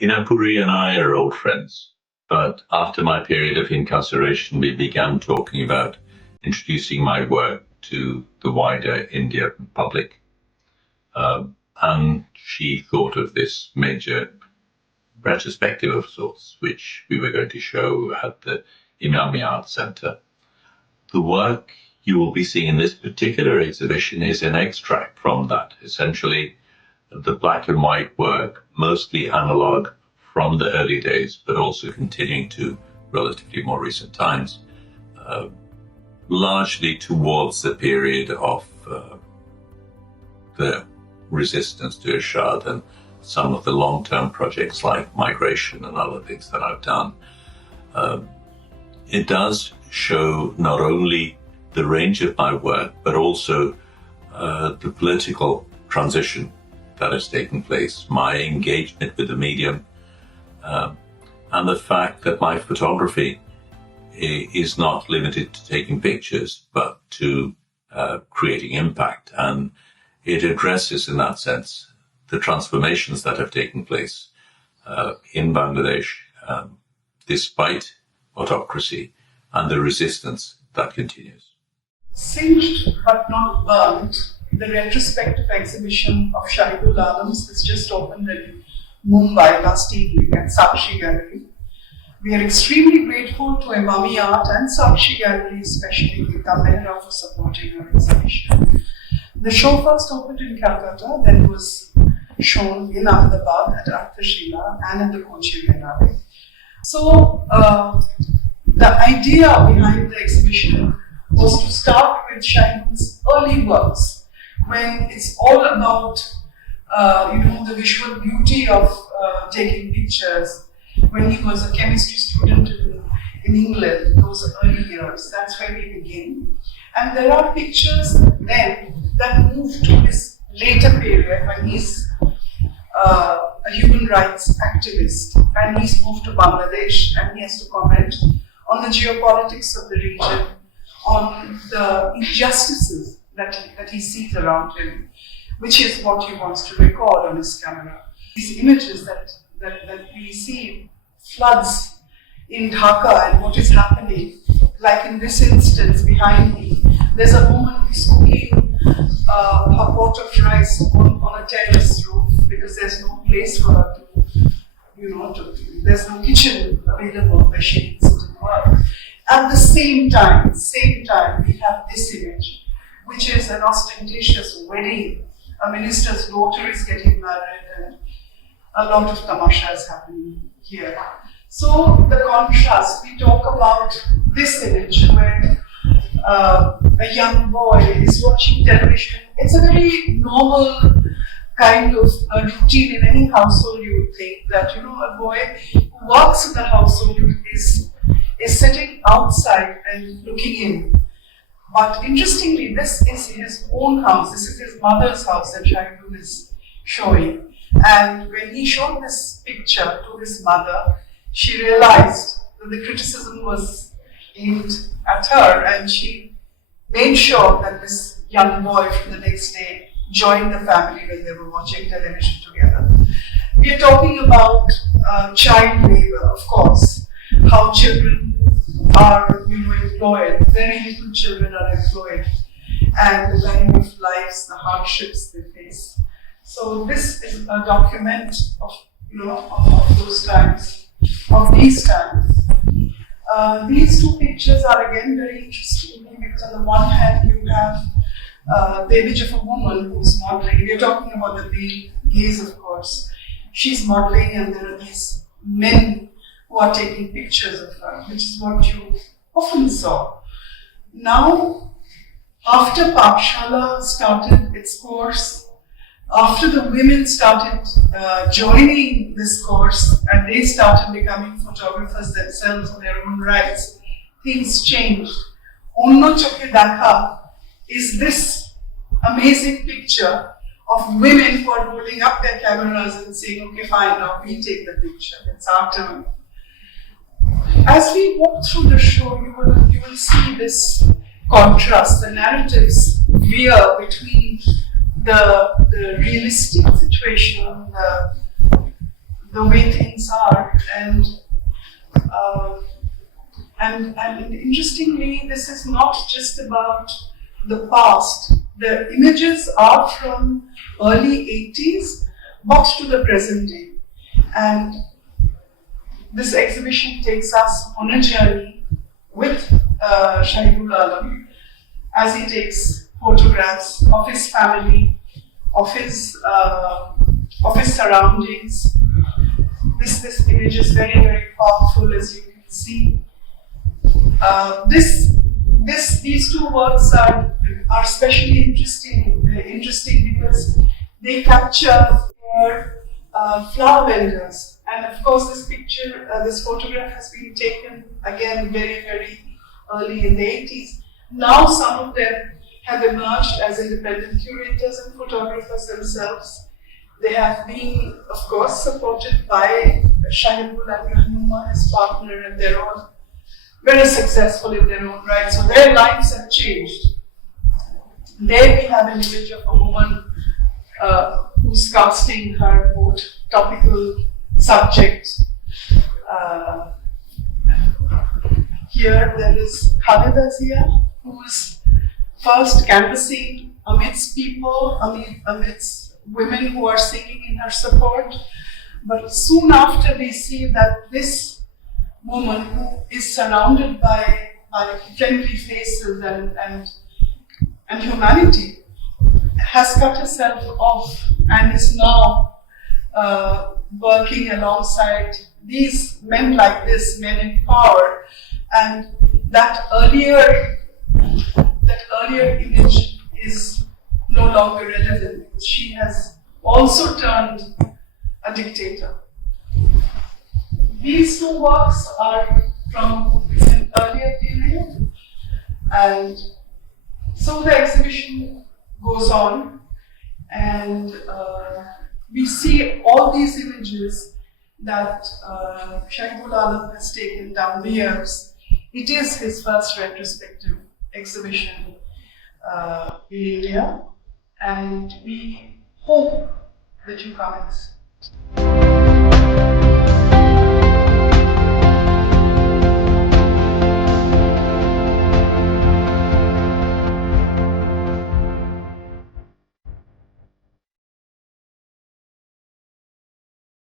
Ina Puri and I are old friends, but after my period of incarceration, we began talking about introducing my work to the wider India public. And she thought of this major retrospective of sorts, which we were going to show at the Imami Art Centre. The work you will be seeing in this particular exhibition is an extract from that, essentially the black and white work, mostly analog from the early days, but also continuing to relatively more recent times, largely towards the period of the resistance to Irshad and some of the long-term projects like migration and other things that I've done. It does show not only the range of my work, but also the political transition that has taken place, my engagement with the medium, and the fact that my photography is not limited to taking pictures, but to creating impact. And it addresses, in that sense, the transformations that have taken place in Bangladesh, despite autocracy and the resistance that continues. Singed but not burned, the retrospective exhibition of Shahidul Alam has just opened in Mumbai last evening at Sakshi Gallery. We are extremely grateful to Imami Art and Sakshi Gallery, especially Gita Mehra, for supporting our exhibition. The show first opened in Calcutta, then was shown in Ahmedabad at Arthashila and at the Kochi Biennale. So the idea behind the exhibition was to start with Shahidul's early works, when it's all about the visual beauty of taking pictures. When he was a chemistry student in England, those early years, that's where we begin. And there are pictures then that move to his later period when he's a human rights activist, and he's moved to Bangladesh and he has to comment on the geopolitics of the region, on the injustices that he sees around him, which is what he wants to record on his camera. These images that we see, floods in Dhaka and what is happening, like in this instance behind me, there's a woman who's cooking her pot of rice on a terrace roof because there's no place for her there's no kitchen available where she can sit and work. At the same time, we have this image, which is an ostentatious wedding. A minister's daughter is getting married and a lot of tamasha is happening here. So the contrast, we talk about this image where a young boy is watching television. It's a very normal kind of routine in any household. You would think that, a boy who works in the household is sitting outside and looking in. But interestingly, this is his own house. This is his mother's house that Shahidul is showing. And when he showed this picture to his mother, she realized that the criticism was aimed at her, and she made sure that this young boy from the next day joined the family when they were watching television together. We are talking about child labor, of course, how children are employed. Very little children are employed, and the kind of lives, the hardships they face. So this is a document of those times, of these times. These two pictures are again very interesting because on the one hand you have the image of a woman who's modeling. We are talking about the male gaze, of course. She's modeling, and there are these men who are taking pictures of her, which is what you often saw. Now, after Pathshala started its course, after the women started joining this course and they started becoming photographers themselves in their own rights, things changed. Onno Chokhe Dakha is this amazing picture of women who are holding up their cameras and saying, okay, fine, now we take the picture, it's our turn. As we walk through the show, you will see this contrast. The narratives veer between the realistic situation, the way things are. Uh, and interestingly, this is not just about the past. The images are from early 80s, but to the present day. And this exhibition takes us on a journey with Shahidul Alam as he takes photographs of his family, of his surroundings. This image is very, very powerful, as you can see. These two works are especially interesting because they capture flower vendors. And of course, this photograph has been taken again very, very early in the 80s. Now some of them have emerged as independent curators and photographers themselves. They have been, of course, supported by Shahidul Alam, his partner, and they're all very successful in their own right. So their lives have changed. There we have an image of a woman who's casting her most topical subjects. Here there is Khaled Azia, who is first canvassing amidst people, amidst women who are singing in her support. But soon after, we see that this woman, who is surrounded by friendly faces and humanity, has cut herself off and is now working alongside these men like this, men in power. And that earlier image is no longer relevant because she has also turned a dictator. These two works are from an earlier period, and so the exhibition goes on, and we see all these images that Shahidul Alam has taken down the years. It is his first retrospective exhibition in India, and we hope that you come and see.